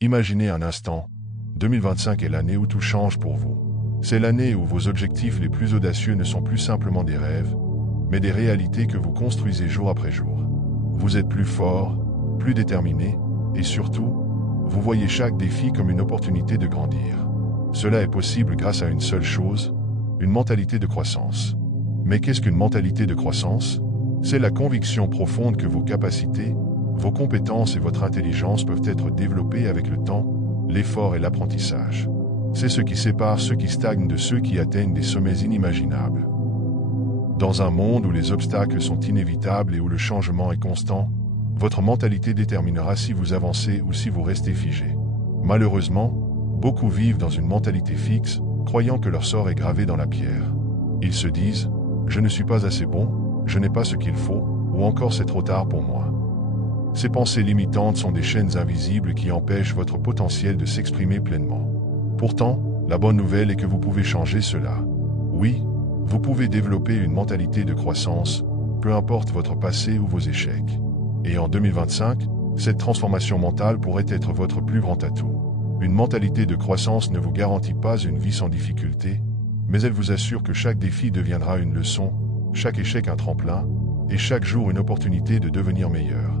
Imaginez un instant, 2025 est l'année où tout change pour vous. C'est l'année où vos objectifs les plus audacieux ne sont plus simplement des rêves, mais des réalités que vous construisez jour après jour. Vous êtes plus fort, plus déterminé, et surtout, vous voyez chaque défi comme une opportunité de grandir. Cela est possible grâce à une seule chose, une mentalité de croissance. Mais qu'est-ce qu'une mentalité de croissance? C'est la conviction profonde que vos capacités, vos compétences et votre intelligence peuvent être développées avec le temps, l'effort et l'apprentissage. C'est ce qui sépare ceux qui stagnent de ceux qui atteignent des sommets inimaginables. Dans un monde où les obstacles sont inévitables et où le changement est constant, votre mentalité déterminera si vous avancez ou si vous restez figé. Malheureusement, beaucoup vivent dans une mentalité fixe, croyant que leur sort est gravé dans la pierre. Ils se disent « Je ne suis pas assez bon, je n'ai pas ce qu'il faut » ou encore « C'est trop tard pour moi ». Ces pensées limitantes sont des chaînes invisibles qui empêchent votre potentiel de s'exprimer pleinement. Pourtant, la bonne nouvelle est que vous pouvez changer cela. Oui, vous pouvez développer une mentalité de croissance, peu importe votre passé ou vos échecs. Et en 2025, cette transformation mentale pourrait être votre plus grand atout. Une mentalité de croissance ne vous garantit pas une vie sans difficulté, mais elle vous assure que chaque défi deviendra une leçon, chaque échec un tremplin, et chaque jour une opportunité de devenir meilleur.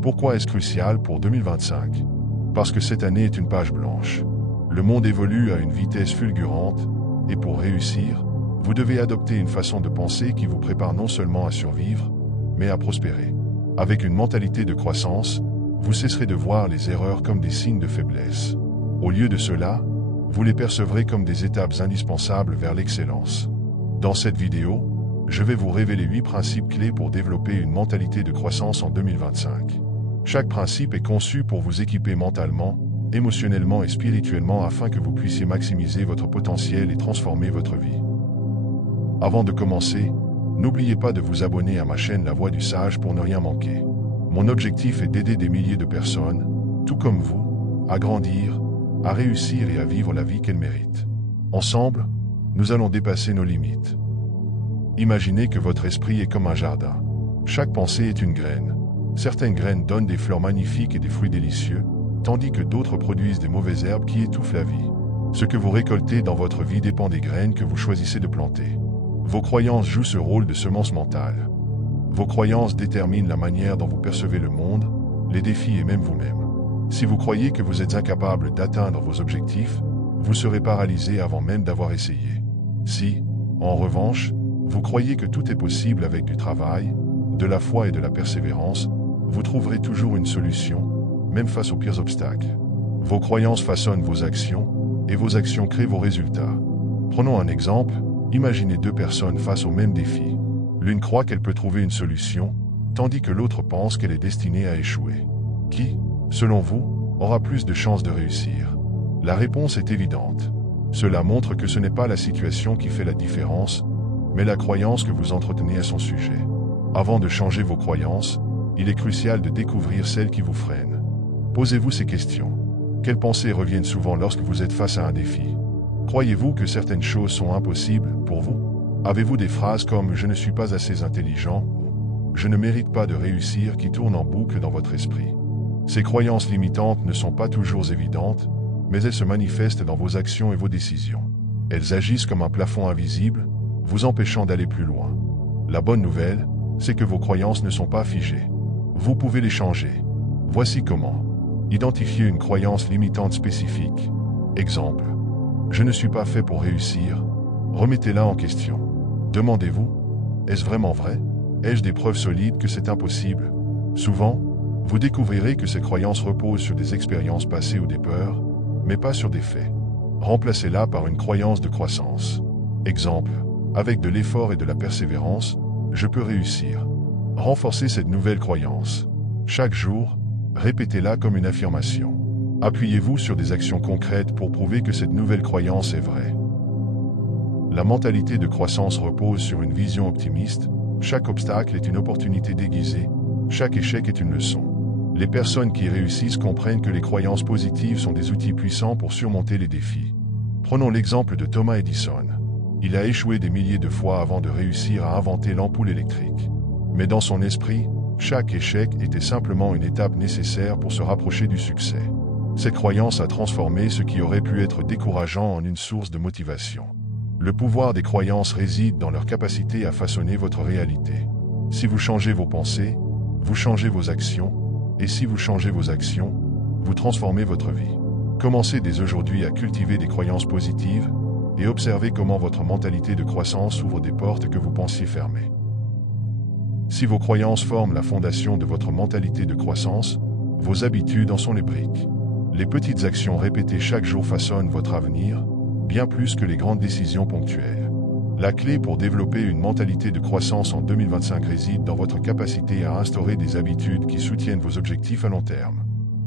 Pourquoi est-ce crucial pour 2025? Parce que cette année est une page blanche. Le monde évolue à une vitesse fulgurante, et pour réussir, vous devez adopter une façon de penser qui vous prépare non seulement à survivre, mais à prospérer. Avec une mentalité de croissance, vous cesserez de voir les erreurs comme des signes de faiblesse. Au lieu de cela, vous les percevrez comme des étapes indispensables vers l'excellence. Dans cette vidéo, je vais vous révéler 8 principes clés pour développer une mentalité de croissance en 2025. Chaque principe est conçu pour vous équiper mentalement, émotionnellement et spirituellement afin que vous puissiez maximiser votre potentiel et transformer votre vie. Avant de commencer, n'oubliez pas de vous abonner à ma chaîne La Voix du Sage pour ne rien manquer. Mon objectif est d'aider des milliers de personnes, tout comme vous, à grandir, à réussir et à vivre la vie qu'elles méritent. Ensemble, nous allons dépasser nos limites. Imaginez que votre esprit est comme un jardin. Chaque pensée est une graine. Certaines graines donnent des fleurs magnifiques et des fruits délicieux, tandis que d'autres produisent des mauvaises herbes qui étouffent la vie. Ce que vous récoltez dans votre vie dépend des graines que vous choisissez de planter. Vos croyances jouent ce rôle de semence mentale. Vos croyances déterminent la manière dont vous percevez le monde, les défis et même vous-même. Si vous croyez que vous êtes incapable d'atteindre vos objectifs, vous serez paralysé avant même d'avoir essayé. Si, en revanche, vous croyez que tout est possible avec du travail, de la foi et de la persévérance, vous trouverez toujours une solution, même face aux pires obstacles. Vos croyances façonnent vos actions, et vos actions créent vos résultats. Prenons un exemple, imaginez 2 personnes face au même défi. L'une croit qu'elle peut trouver une solution, tandis que l'autre pense qu'elle est destinée à échouer. Qui, selon vous, aura plus de chances de réussir? La réponse est évidente. Cela montre que ce n'est pas la situation qui fait la différence, mais la croyance que vous entretenez à son sujet. Avant de changer vos croyances, il est crucial de découvrir celles qui vous freinent. Posez-vous ces questions. Quelles pensées reviennent souvent lorsque vous êtes face à un défi? Croyez-vous que certaines choses sont impossibles pour vous? Avez-vous des phrases comme « je ne suis pas assez intelligent » ou « je ne mérite pas de réussir » qui tournent en boucle dans votre esprit? Ces croyances limitantes ne sont pas toujours évidentes, mais elles se manifestent dans vos actions et vos décisions. Elles agissent comme un plafond invisible, vous empêchant d'aller plus loin. La bonne nouvelle, c'est que vos croyances ne sont pas figées. Vous pouvez les changer. Voici comment. Identifiez une croyance limitante spécifique. Exemple. Je ne suis pas fait pour réussir. Remettez-la en question. Demandez-vous, est-ce vraiment vrai? Ai-je des preuves solides que c'est impossible? Souvent, vous découvrirez que ces croyances reposent sur des expériences passées ou des peurs, mais pas sur des faits. Remplacez-la par une croyance de croissance. Exemple. Avec de l'effort et de la persévérance, je peux réussir. Renforcez cette nouvelle croyance. Chaque jour, répétez-la comme une affirmation. Appuyez-vous sur des actions concrètes pour prouver que cette nouvelle croyance est vraie. La mentalité de croissance repose sur une vision optimiste. Chaque obstacle est une opportunité déguisée. Chaque échec est une leçon. Les personnes qui réussissent comprennent que les croyances positives sont des outils puissants pour surmonter les défis. Prenons l'exemple de Thomas Edison. Il a échoué des milliers de fois avant de réussir à inventer l'ampoule électrique. Mais dans son esprit, chaque échec était simplement une étape nécessaire pour se rapprocher du succès. Cette croyance a transformé ce qui aurait pu être décourageant en une source de motivation. Le pouvoir des croyances réside dans leur capacité à façonner votre réalité. Si vous changez vos pensées, vous changez vos actions, et si vous changez vos actions, vous transformez votre vie. Commencez dès aujourd'hui à cultiver des croyances positives et observez comment votre mentalité de croissance ouvre des portes que vous pensiez fermées. Si vos croyances forment la fondation de votre mentalité de croissance, vos habitudes en sont les briques. Les petites actions répétées chaque jour façonnent votre avenir, bien plus que les grandes décisions ponctuelles. La clé pour développer une mentalité de croissance en 2025 réside dans votre capacité à instaurer des habitudes qui soutiennent vos objectifs à long terme.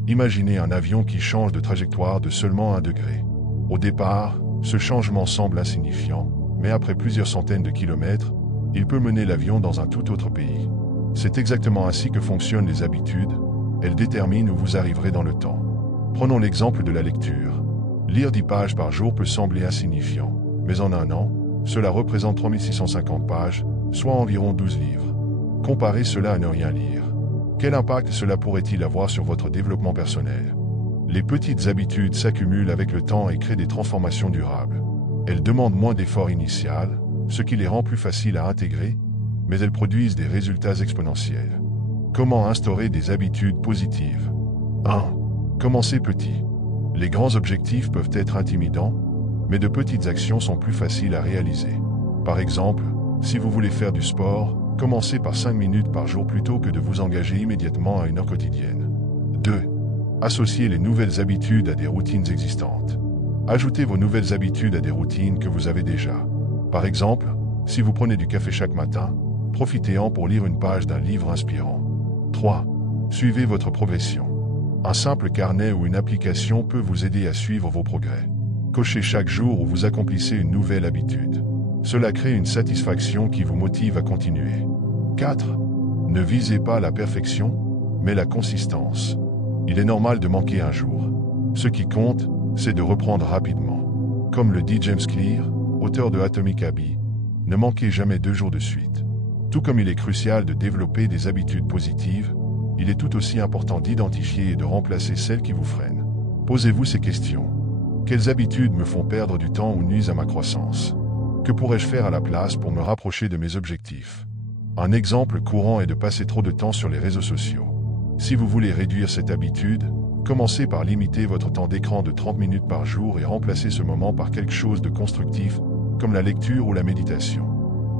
Imaginez un avion qui change de trajectoire de seulement 1 degré. Au départ, ce changement semble insignifiant, mais après plusieurs centaines de kilomètres, il peut mener l'avion dans un tout autre pays. C'est exactement ainsi que fonctionnent les habitudes. Elles déterminent où vous arriverez dans le temps. Prenons l'exemple de la lecture. Lire 10 pages par jour peut sembler insignifiant, mais en un an, cela représente 3650 pages, soit environ 12 livres. Comparez cela à ne rien lire. Quel impact cela pourrait-il avoir sur votre développement personnel? Les petites habitudes s'accumulent avec le temps et créent des transformations durables. Elles demandent moins d'efforts initial, ce qui les rend plus faciles à intégrer, mais elles produisent des résultats exponentiels. Comment instaurer des habitudes positives? 1. Commencez petit. Les grands objectifs peuvent être intimidants, mais de petites actions sont plus faciles à réaliser. Par exemple, si vous voulez faire du sport, commencez par 5 minutes par jour plutôt que de vous engager immédiatement à une heure quotidienne. 2. Associez les nouvelles habitudes à des routines existantes. Ajoutez vos nouvelles habitudes à des routines que vous avez déjà. Par exemple, si vous prenez du café chaque matin, profitez-en pour lire une page d'un livre inspirant. 3. Suivez votre progression. Un simple carnet ou une application peut vous aider à suivre vos progrès. Cochez chaque jour où vous accomplissez une nouvelle habitude. Cela crée une satisfaction qui vous motive à continuer. 4. Ne visez pas la perfection, mais la consistance. Il est normal de manquer un jour. Ce qui compte, c'est de reprendre rapidement. Comme le dit James Clear, auteur de Atomic Habits, ne manquez jamais 2 jours de suite. Tout comme il est crucial de développer des habitudes positives, il est tout aussi important d'identifier et de remplacer celles qui vous freinent. Posez-vous ces questions. Quelles habitudes me font perdre du temps ou nuisent à ma croissance? Que pourrais-je faire à la place pour me rapprocher de mes objectifs? Un exemple courant est de passer trop de temps sur les réseaux sociaux. Si vous voulez réduire cette habitude, commencez par limiter votre temps d'écran de 30 minutes par jour et remplacez ce moment par quelque chose de constructif, comme la lecture ou la méditation.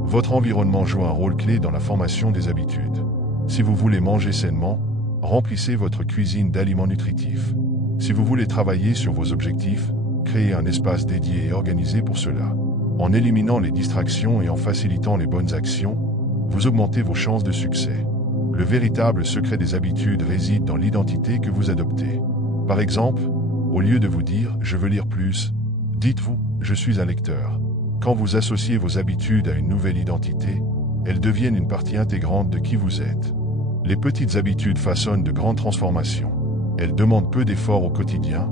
Votre environnement joue un rôle clé dans la formation des habitudes. Si vous voulez manger sainement, remplissez votre cuisine d'aliments nutritifs. Si vous voulez travailler sur vos objectifs, créez un espace dédié et organisé pour cela. En éliminant les distractions et en facilitant les bonnes actions, vous augmentez vos chances de succès. Le véritable secret des habitudes réside dans l'identité que vous adoptez. Par exemple, au lieu de vous dire « je veux lire plus », dites-vous « je suis un lecteur ». Quand vous associez vos habitudes à une nouvelle identité, elles deviennent une partie intégrante de qui vous êtes. Les petites habitudes façonnent de grandes transformations. Elles demandent peu d'efforts au quotidien,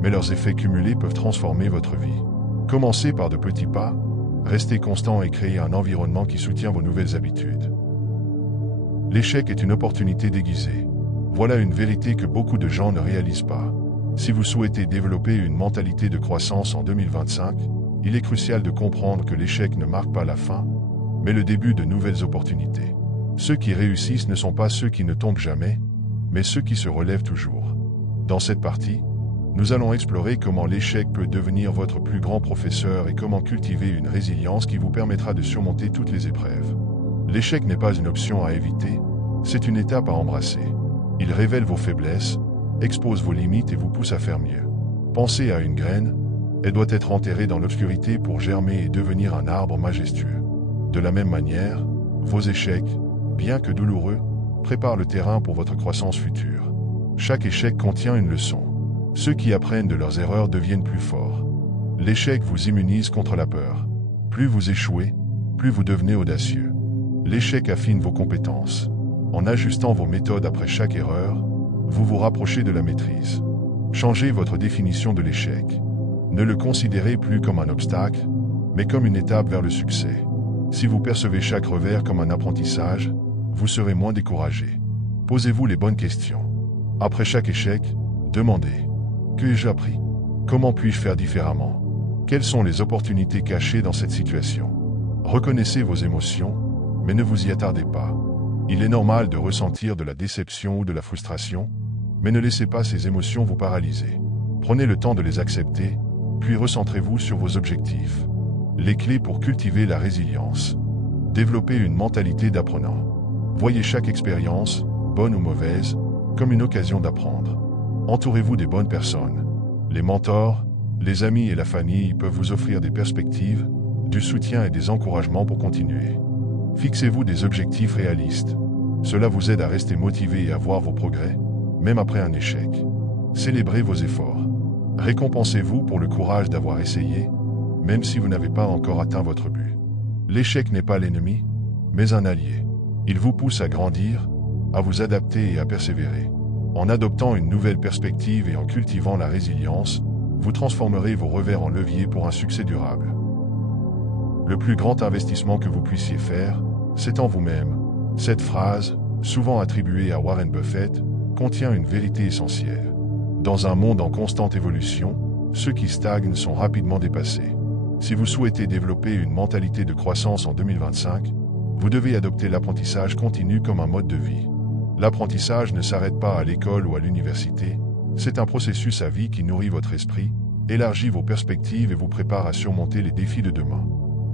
mais leurs effets cumulés peuvent transformer votre vie. Commencez par de petits pas, restez constant et créez un environnement qui soutient vos nouvelles habitudes. L'échec est une opportunité déguisée. Voilà une vérité que beaucoup de gens ne réalisent pas. Si vous souhaitez développer une mentalité de croissance en 2025, il est crucial de comprendre que l'échec ne marque pas la fin, mais le début de nouvelles opportunités. Ceux qui réussissent ne sont pas ceux qui ne tombent jamais, mais ceux qui se relèvent toujours. Dans cette partie, nous allons explorer comment l'échec peut devenir votre plus grand professeur et comment cultiver une résilience qui vous permettra de surmonter toutes les épreuves. L'échec n'est pas une option à éviter, c'est une étape à embrasser. Il révèle vos faiblesses, expose vos limites et vous pousse à faire mieux. Pensez à une graine, elle doit être enterrée dans l'obscurité pour germer et devenir un arbre majestueux. De la même manière, vos échecs, bien que douloureux, préparent le terrain pour votre croissance future. Chaque échec contient une leçon. Ceux qui apprennent de leurs erreurs deviennent plus forts. L'échec vous immunise contre la peur. Plus vous échouez, plus vous devenez audacieux. L'échec affine vos compétences. En ajustant vos méthodes après chaque erreur, vous vous rapprochez de la maîtrise. Changez votre définition de l'échec. Ne le considérez plus comme un obstacle, mais comme une étape vers le succès. Si vous percevez chaque revers comme un apprentissage, vous serez moins découragé. Posez-vous les bonnes questions. Après chaque échec, demandez Que ai-je appris? Comment puis-je faire différemment? Quelles sont les opportunités cachées dans cette situation? Reconnaissez vos émotions, mais ne vous y attardez pas. Il est normal de ressentir de la déception ou de la frustration, mais ne laissez pas ces émotions vous paralyser. Prenez le temps de les accepter, puis recentrez-vous sur vos objectifs. Les clés pour cultiver la résilience. Développez une mentalité d'apprenant. Voyez chaque expérience, bonne ou mauvaise, comme une occasion d'apprendre. Entourez-vous des bonnes personnes. Les mentors, les amis et la famille peuvent vous offrir des perspectives, du soutien et des encouragements pour continuer. Fixez-vous des objectifs réalistes. Cela vous aide à rester motivé et à voir vos progrès, même après un échec. Célébrez vos efforts. Récompensez-vous pour le courage d'avoir essayé, même si vous n'avez pas encore atteint votre but. L'échec n'est pas l'ennemi, mais un allié. Il vous pousse à grandir, à vous adapter et à persévérer. En adoptant une nouvelle perspective et en cultivant la résilience, vous transformerez vos revers en levier pour un succès durable. Le plus grand investissement que vous puissiez faire, c'est en vous-même. Cette phrase, souvent attribuée à Warren Buffett, contient une vérité essentielle. Dans un monde en constante évolution, ceux qui stagnent sont rapidement dépassés. Si vous souhaitez développer une mentalité de croissance en 2025, vous devez adopter l'apprentissage continu comme un mode de vie. L'apprentissage ne s'arrête pas à l'école ou à l'université, c'est un processus à vie qui nourrit votre esprit, élargit vos perspectives et vous prépare à surmonter les défis de demain.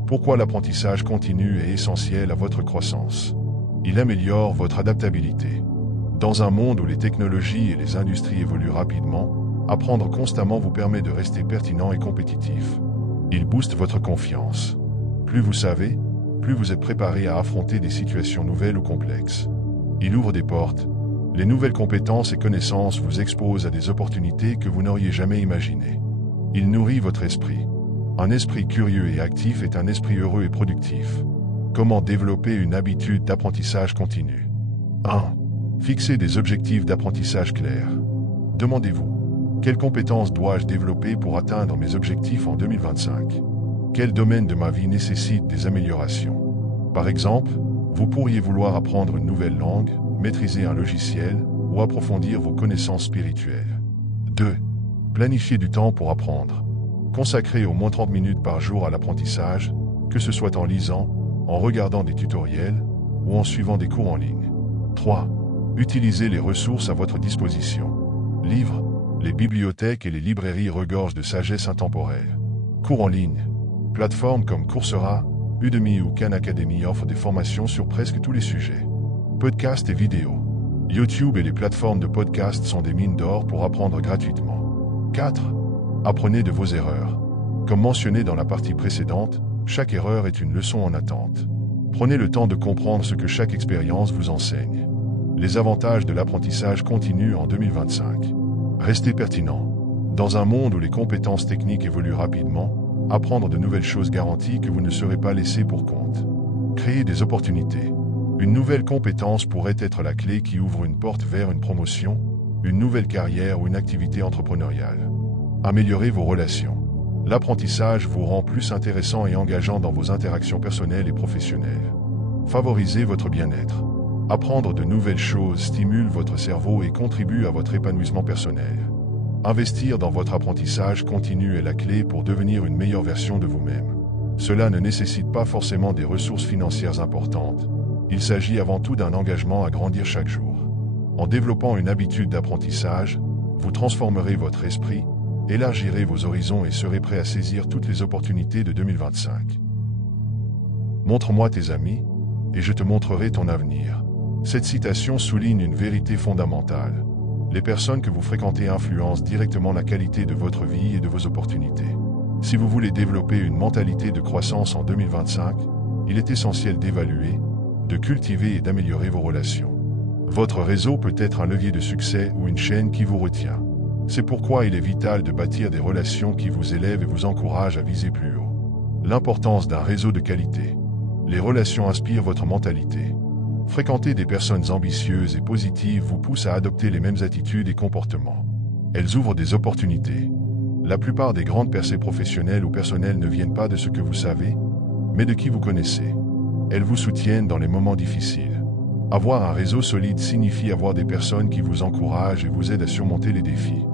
Pourquoi l'apprentissage continu est essentiel à votre croissance? Il améliore votre adaptabilité. Dans un monde où les technologies et les industries évoluent rapidement, apprendre constamment vous permet de rester pertinent et compétitif. Il booste votre confiance. Plus vous savez, plus vous êtes préparé à affronter des situations nouvelles ou complexes. Il ouvre des portes. Les nouvelles compétences et connaissances vous exposent à des opportunités que vous n'auriez jamais imaginées. Il nourrit votre esprit. Un esprit curieux et actif est un esprit heureux et productif. Comment développer une habitude d'apprentissage continu? 1. Fixez des objectifs d'apprentissage clairs. Demandez-vous, quelles compétences dois-je développer pour atteindre mes objectifs en 2025? Quel domaine de ma vie nécessite des améliorations? Par exemple, vous pourriez vouloir apprendre une nouvelle langue, maîtriser un logiciel ou approfondir vos connaissances spirituelles. 2. Planifiez du temps pour apprendre. Consacrez au moins 30 minutes par jour à l'apprentissage, que ce soit en lisant, en regardant des tutoriels ou en suivant des cours en ligne. 3. Utilisez les ressources à votre disposition. Livres, les bibliothèques et les librairies regorgent de sagesse intemporelle. Cours en ligne. Plateformes comme Coursera, Udemy ou Khan Academy offrent des formations sur presque tous les sujets. Podcasts et vidéos. YouTube et les plateformes de podcasts sont des mines d'or pour apprendre gratuitement. 4. Apprenez de vos erreurs. Comme mentionné dans la partie précédente, chaque erreur est une leçon en attente. Prenez le temps de comprendre ce que chaque expérience vous enseigne. Les avantages de l'apprentissage continu en 2025. Restez pertinent. Dans un monde où les compétences techniques évoluent rapidement, apprendre de nouvelles choses garantit que vous ne serez pas laissé pour compte. Créez des opportunités. Une nouvelle compétence pourrait être la clé qui ouvre une porte vers une promotion, une nouvelle carrière ou une activité entrepreneuriale. Améliorez vos relations. L'apprentissage vous rend plus intéressant et engageant dans vos interactions personnelles et professionnelles. Favorisez votre bien-être. Apprendre de nouvelles choses stimule votre cerveau et contribue à votre épanouissement personnel. Investir dans votre apprentissage continu est la clé pour devenir une meilleure version de vous-même. Cela ne nécessite pas forcément des ressources financières importantes. Il s'agit avant tout d'un engagement à grandir chaque jour. En développant une habitude d'apprentissage, vous transformerez votre esprit, élargirez vos horizons et serez prêt à saisir toutes les opportunités de 2025. Montre-moi tes amis, et je te montrerai ton avenir. Cette citation souligne une vérité fondamentale. Les personnes que vous fréquentez influencent directement la qualité de votre vie et de vos opportunités. Si vous voulez développer une mentalité de croissance en 2025, il est essentiel d'évaluer, de cultiver et d'améliorer vos relations. Votre réseau peut être un levier de succès ou une chaîne qui vous retient. C'est pourquoi il est vital de bâtir des relations qui vous élèvent et vous encouragent à viser plus haut. L'importance d'un réseau de qualité. Les relations inspirent votre mentalité. Fréquenter des personnes ambitieuses et positives vous pousse à adopter les mêmes attitudes et comportements. Elles ouvrent des opportunités. La plupart des grandes percées professionnelles ou personnelles ne viennent pas de ce que vous savez, mais de qui vous connaissez. Elles vous soutiennent dans les moments difficiles. Avoir un réseau solide signifie avoir des personnes qui vous encouragent et vous aident à surmonter les défis.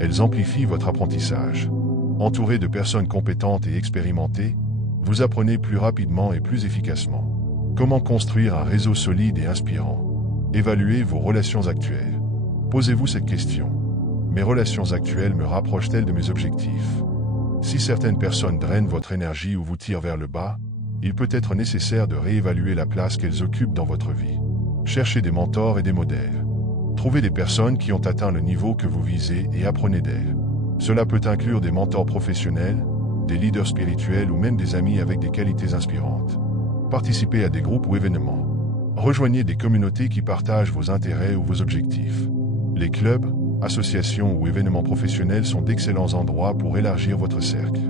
Elles amplifient votre apprentissage. Entouré de personnes compétentes et expérimentées, vous apprenez plus rapidement et plus efficacement. Comment construire un réseau solide et inspirant? Évaluez vos relations actuelles. Posez-vous cette question. Mes relations actuelles me rapprochent-elles de mes objectifs? Si certaines personnes drainent votre énergie ou vous tirent vers le bas, il peut être nécessaire de réévaluer la place qu'elles occupent dans votre vie. Cherchez des mentors et des modèles. Trouvez des personnes qui ont atteint le niveau que vous visez et apprenez d'elles. Cela peut inclure des mentors professionnels, des leaders spirituels ou même des amis avec des qualités inspirantes. Participez à des groupes ou événements. Rejoignez des communautés qui partagent vos intérêts ou vos objectifs. Les clubs, associations ou événements professionnels sont d'excellents endroits pour élargir votre cercle.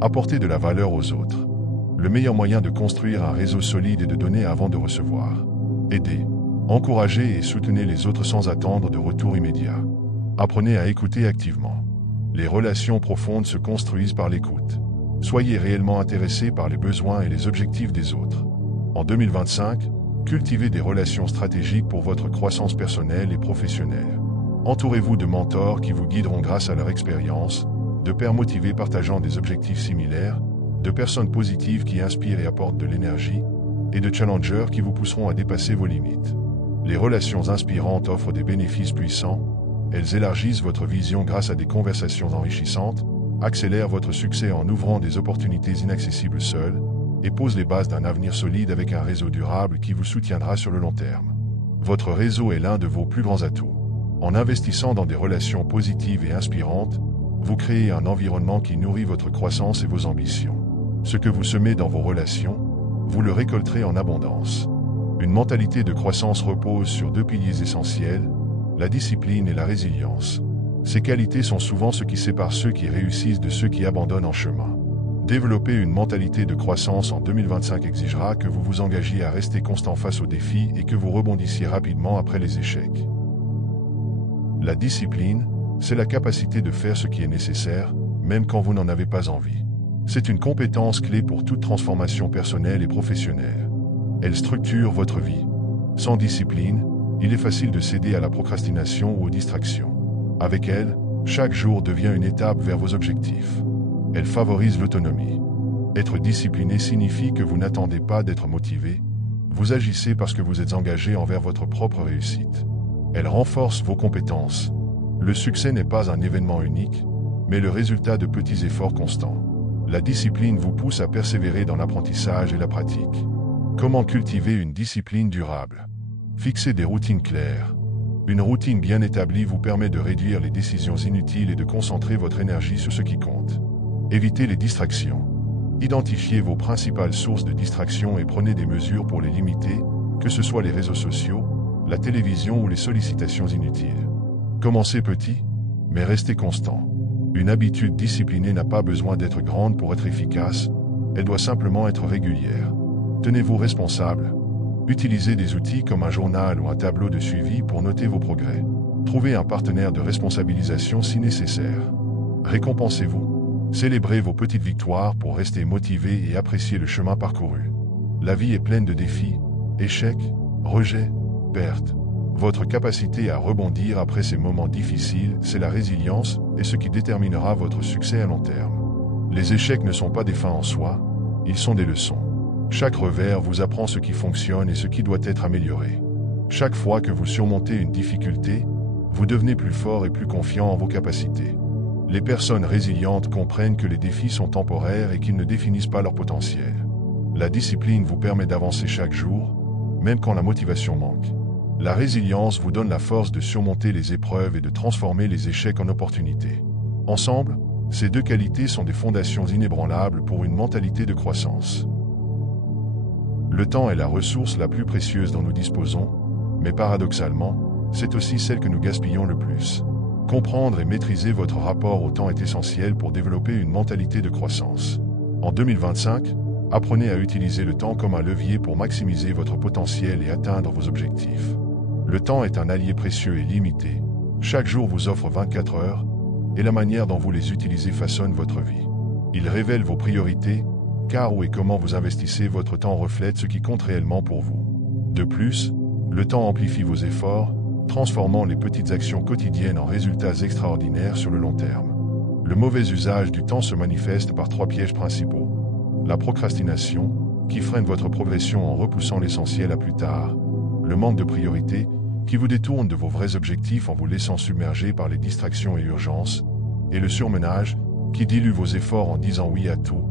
Apportez de la valeur aux autres. Le meilleur moyen de construire un réseau solide est de donner avant de recevoir. Aidez, encouragez et soutenez les autres sans attendre de retour immédiat. Apprenez à écouter activement. Les relations profondes se construisent par l'écoute. Soyez réellement intéressés par les besoins et les objectifs des autres. En 2025, cultivez des relations stratégiques pour votre croissance personnelle et professionnelle. Entourez-vous de mentors qui vous guideront grâce à leur expérience, de pairs motivés partageant des objectifs similaires, de personnes positives qui inspirent et apportent de l'énergie, et de challengers qui vous pousseront à dépasser vos limites. Les relations inspirantes offrent des bénéfices puissants. Elles élargissent votre vision grâce à des conversations enrichissantes, accélèrent votre succès en ouvrant des opportunités inaccessibles seules, et posent les bases d'un avenir solide avec un réseau durable qui vous soutiendra sur le long terme. Votre réseau est l'un de vos plus grands atouts. En investissant dans des relations positives et inspirantes, vous créez un environnement qui nourrit votre croissance et vos ambitions. Ce que vous semez dans vos relations, vous le récolterez en abondance. Une mentalité de croissance repose sur deux piliers essentiels, la discipline et la résilience. Ces qualités sont souvent ce qui sépare ceux qui réussissent de ceux qui abandonnent en chemin. Développer une mentalité de croissance en 2025 exigera que vous vous engagiez à rester constant face aux défis et que vous rebondissiez rapidement après les échecs. La discipline, c'est la capacité de faire ce qui est nécessaire, même quand vous n'en avez pas envie. C'est une compétence clé pour toute transformation personnelle et professionnelle. Elle structure votre vie. Sans discipline, il est facile de céder à la procrastination ou aux distractions. Avec elle, chaque jour devient une étape vers vos objectifs. Elle favorise l'autonomie. Être discipliné signifie que vous n'attendez pas d'être motivé, vous agissez parce que vous êtes engagé envers votre propre réussite. Elle renforce vos compétences. Le succès n'est pas un événement unique, mais le résultat de petits efforts constants. La discipline vous pousse à persévérer dans l'apprentissage et la pratique. Comment cultiver une discipline durable? Fixez des routines claires. Une routine bien établie vous permet de réduire les décisions inutiles et de concentrer votre énergie sur ce qui compte. Évitez les distractions. Identifiez vos principales sources de distraction et prenez des mesures pour les limiter, que ce soit les réseaux sociaux, la télévision ou les sollicitations inutiles. Commencez petit, mais restez constant. Une habitude disciplinée n'a pas besoin d'être grande pour être efficace, elle doit simplement être régulière. Tenez-vous responsable. Utilisez des outils comme un journal ou un tableau de suivi pour noter vos progrès. Trouvez un partenaire de responsabilisation si nécessaire. Récompensez-vous. Célébrez vos petites victoires pour rester motivé et apprécier le chemin parcouru. La vie est pleine de défis, échecs, rejets, pertes. Votre capacité à rebondir après ces moments difficiles, c'est la résilience et ce qui déterminera votre succès à long terme. Les échecs ne sont pas des fins en soi, ils sont des leçons. Chaque revers vous apprend ce qui fonctionne et ce qui doit être amélioré. Chaque fois que vous surmontez une difficulté, vous devenez plus fort et plus confiant en vos capacités. Les personnes résilientes comprennent que les défis sont temporaires et qu'ils ne définissent pas leur potentiel. La discipline vous permet d'avancer chaque jour, même quand la motivation manque. La résilience vous donne la force de surmonter les épreuves et de transformer les échecs en opportunités. Ensemble, ces deux qualités sont des fondations inébranlables pour une mentalité de croissance. Le temps est la ressource la plus précieuse dont nous disposons, mais paradoxalement, c'est aussi celle que nous gaspillons le plus. Comprendre et maîtriser votre rapport au temps est essentiel pour développer une mentalité de croissance. En 2025, apprenez à utiliser le temps comme un levier pour maximiser votre potentiel et atteindre vos objectifs. Le temps est un allié précieux et limité. Chaque jour vous offre 24 heures, et la manière dont vous les utilisez façonne votre vie. Il révèle vos priorités, car où et comment vous investissez votre temps reflète ce qui compte réellement pour vous. De plus, le temps amplifie vos efforts, transformant les petites actions quotidiennes en résultats extraordinaires sur le long terme. Le mauvais usage du temps se manifeste par 3 pièges principaux. La procrastination, qui freine votre progression en repoussant l'essentiel à plus tard. Le manque de priorité, qui vous détourne de vos vrais objectifs en vous laissant submerger par les distractions et urgences. Et le surmenage, qui dilue vos efforts en disant oui à tout,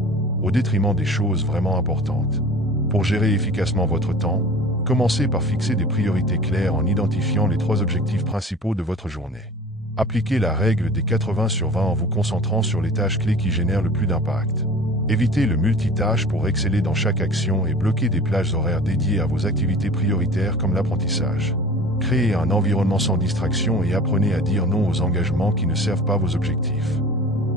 au détriment des choses vraiment importantes. Pour gérer efficacement votre temps, commencez par fixer des priorités claires en identifiant les 3 objectifs principaux de votre journée. Appliquez la règle des 80/20 en vous concentrant sur les tâches clés qui génèrent le plus d'impact. Évitez le multitâche pour exceller dans chaque action et bloquez des plages horaires dédiées à vos activités prioritaires comme l'apprentissage. Créez un environnement sans distraction et apprenez à dire non aux engagements qui ne servent pas vos objectifs.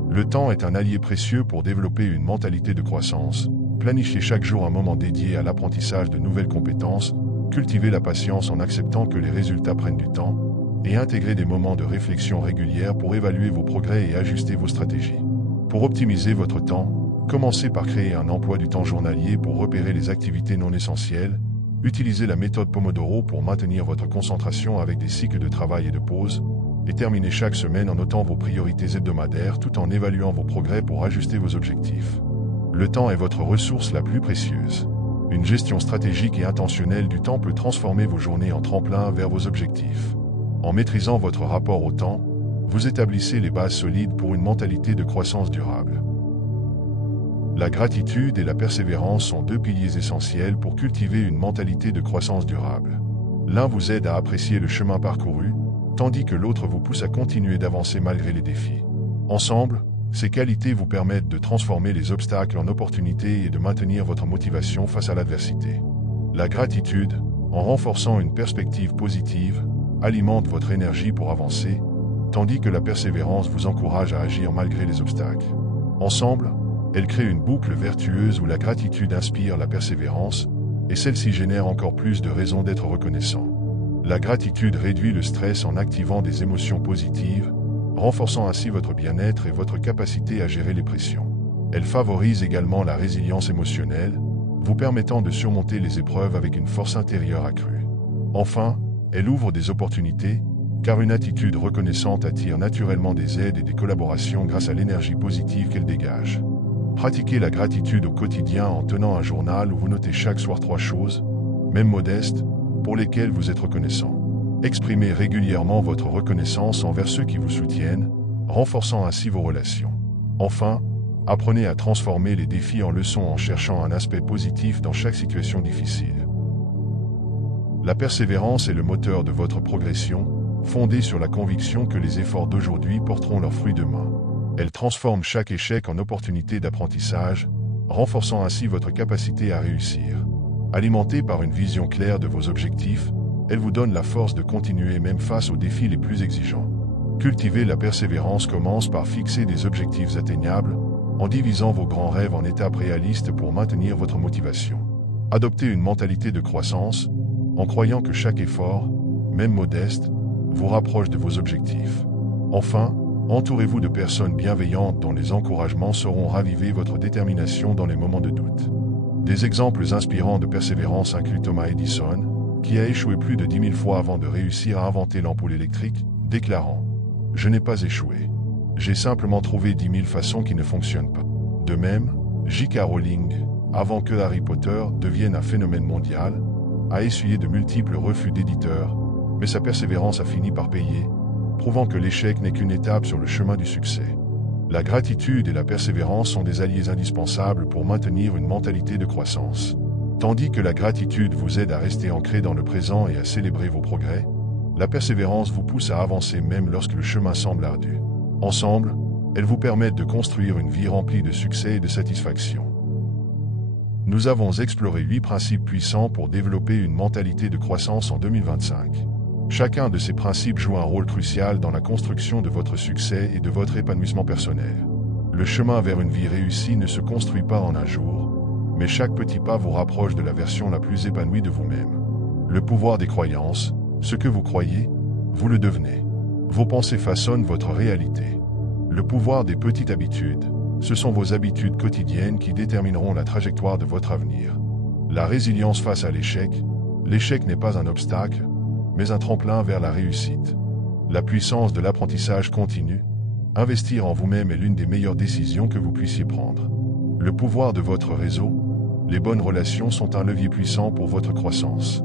Le temps est un allié précieux pour développer une mentalité de croissance. Planifiez chaque jour un moment dédié à l'apprentissage de nouvelles compétences, cultivez la patience en acceptant que les résultats prennent du temps, et intégrez des moments de réflexion régulière pour évaluer vos progrès et ajuster vos stratégies. Pour optimiser votre temps, commencez par créer un emploi du temps journalier pour repérer les activités non essentielles, utilisez la méthode Pomodoro pour maintenir votre concentration avec des cycles de travail et de pause, et terminez chaque semaine en notant vos priorités hebdomadaires tout en évaluant vos progrès pour ajuster vos objectifs. Le temps est votre ressource la plus précieuse. Une gestion stratégique et intentionnelle du temps peut transformer vos journées en tremplin vers vos objectifs. En maîtrisant votre rapport au temps, vous établissez les bases solides pour une mentalité de croissance durable. La gratitude et la persévérance sont 2 piliers essentiels pour cultiver une mentalité de croissance durable. L'un vous aide à apprécier le chemin parcouru, tandis que l'autre vous pousse à continuer d'avancer malgré les défis. Ensemble, ces qualités vous permettent de transformer les obstacles en opportunités et de maintenir votre motivation face à l'adversité. La gratitude, en renforçant une perspective positive, alimente votre énergie pour avancer, tandis que la persévérance vous encourage à agir malgré les obstacles. Ensemble, elles créent une boucle vertueuse où la gratitude inspire la persévérance, et celle-ci génère encore plus de raisons d'être reconnaissant. La gratitude réduit le stress en activant des émotions positives, renforçant ainsi votre bien-être et votre capacité à gérer les pressions. Elle favorise également la résilience émotionnelle, vous permettant de surmonter les épreuves avec une force intérieure accrue. Enfin, elle ouvre des opportunités, car une attitude reconnaissante attire naturellement des aides et des collaborations grâce à l'énergie positive qu'elle dégage. Pratiquez la gratitude au quotidien en tenant un journal où vous notez chaque soir 3 choses, même modestes, pour lesquelles vous êtes reconnaissant. Exprimez régulièrement votre reconnaissance envers ceux qui vous soutiennent, renforçant ainsi vos relations. Enfin, apprenez à transformer les défis en leçons en cherchant un aspect positif dans chaque situation difficile. La persévérance est le moteur de votre progression, fondée sur la conviction que les efforts d'aujourd'hui porteront leurs fruits demain. Elle transforme chaque échec en opportunité d'apprentissage, renforçant ainsi votre capacité à réussir. Alimentée par une vision claire de vos objectifs, elle vous donne la force de continuer même face aux défis les plus exigeants. Cultiver la persévérance commence par fixer des objectifs atteignables, en divisant vos grands rêves en étapes réalistes pour maintenir votre motivation. Adoptez une mentalité de croissance, en croyant que chaque effort, même modeste, vous rapproche de vos objectifs. Enfin, entourez-vous de personnes bienveillantes dont les encouragements sauront raviver votre détermination dans les moments de doute. Des exemples inspirants de persévérance incluent Thomas Edison, qui a échoué plus de 10 000 fois avant de réussir à inventer l'ampoule électrique, déclarant « Je n'ai pas échoué. J'ai simplement trouvé 10 000 façons qui ne fonctionnent pas. » De même, J.K. Rowling, avant que Harry Potter devienne un phénomène mondial, a essuyé de multiples refus d'éditeurs, mais sa persévérance a fini par payer, prouvant que l'échec n'est qu'une étape sur le chemin du succès. La gratitude et la persévérance sont des alliés indispensables pour maintenir une mentalité de croissance. Tandis que la gratitude vous aide à rester ancré dans le présent et à célébrer vos progrès, la persévérance vous pousse à avancer même lorsque le chemin semble ardu. Ensemble, elles vous permettent de construire une vie remplie de succès et de satisfaction. Nous avons exploré 8 principes puissants pour développer une mentalité de croissance en 2025. Chacun de ces principes joue un rôle crucial dans la construction de votre succès et de votre épanouissement personnel. Le chemin vers une vie réussie ne se construit pas en un jour, mais chaque petit pas vous rapproche de la version la plus épanouie de vous-même. Le pouvoir des croyances, ce que vous croyez, vous le devenez. Vos pensées façonnent votre réalité. Le pouvoir des petites habitudes, ce sont vos habitudes quotidiennes qui détermineront la trajectoire de votre avenir. La résilience face à l'échec, l'échec n'est pas un obstacle, mais un tremplin vers la réussite. La puissance de l'apprentissage continu. Investir en vous-même est l'une des meilleures décisions que vous puissiez prendre. Le pouvoir de votre réseau. Les bonnes relations sont un levier puissant pour votre croissance.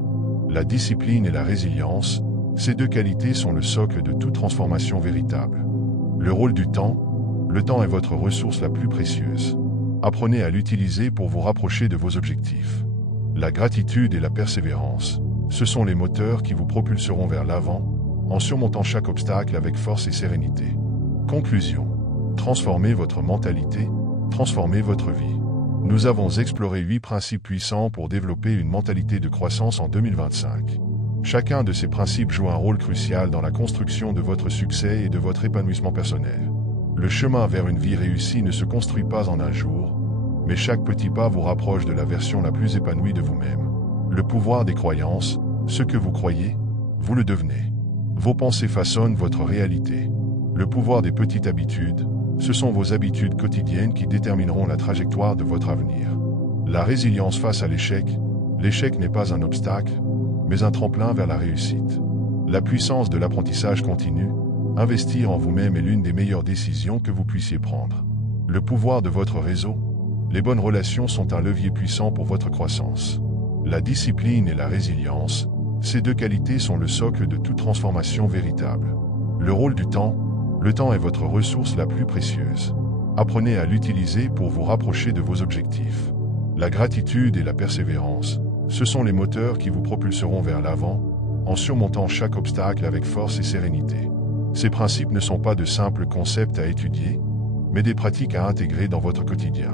La discipline et la résilience, ces deux qualités sont le socle de toute transformation véritable. Le rôle du temps. Le temps est votre ressource la plus précieuse. Apprenez à l'utiliser pour vous rapprocher de vos objectifs. La gratitude et la persévérance, ce sont les moteurs qui vous propulseront vers l'avant, en surmontant chaque obstacle avec force et sérénité. Conclusion. Transformez votre mentalité, transformez votre vie. Nous avons exploré 8 principes puissants pour développer une mentalité de croissance en 2025. Chacun de ces principes joue un rôle crucial dans la construction de votre succès et de votre épanouissement personnel. Le chemin vers une vie réussie ne se construit pas en un jour, mais chaque petit pas vous rapproche de la version la plus épanouie de vous-même. Le pouvoir des croyances, ce que vous croyez, vous le devenez. Vos pensées façonnent votre réalité. Le pouvoir des petites habitudes, ce sont vos habitudes quotidiennes qui détermineront la trajectoire de votre avenir. La résilience face à l'échec. L'échec n'est pas un obstacle, mais un tremplin vers la réussite. La puissance de l'apprentissage continu. Investir en vous-même est l'une des meilleures décisions que vous puissiez prendre. Le pouvoir de votre réseau. Les bonnes relations sont un levier puissant pour votre croissance. La discipline et la résilience, ces deux qualités sont le socle de toute transformation véritable. Le rôle du temps. Le temps est votre ressource la plus précieuse. Apprenez à l'utiliser pour vous rapprocher de vos objectifs. La gratitude et la persévérance, ce sont les moteurs qui vous propulseront vers l'avant, en surmontant chaque obstacle avec force et sérénité. Ces principes ne sont pas de simples concepts à étudier, mais des pratiques à intégrer dans votre quotidien.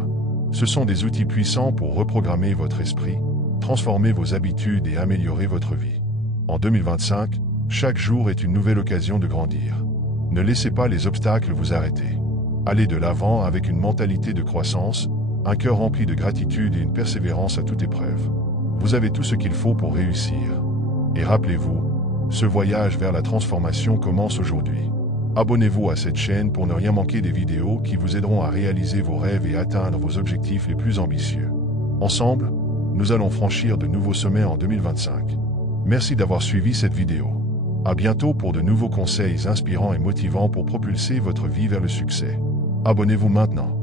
Ce sont des outils puissants pour reprogrammer votre esprit, transformer vos habitudes et améliorer votre vie. En 2025, chaque jour est une nouvelle occasion de grandir. Ne laissez pas les obstacles vous arrêter. Allez de l'avant avec une mentalité de croissance, un cœur rempli de gratitude et une persévérance à toute épreuve. Vous avez tout ce qu'il faut pour réussir. Et rappelez-vous, ce voyage vers la transformation commence aujourd'hui. Abonnez-vous à cette chaîne pour ne rien manquer des vidéos qui vous aideront à réaliser vos rêves et atteindre vos objectifs les plus ambitieux. Ensemble, nous allons franchir de nouveaux sommets en 2025. Merci d'avoir suivi cette vidéo. À bientôt pour de nouveaux conseils inspirants et motivants pour propulser votre vie vers le succès. Abonnez-vous maintenant.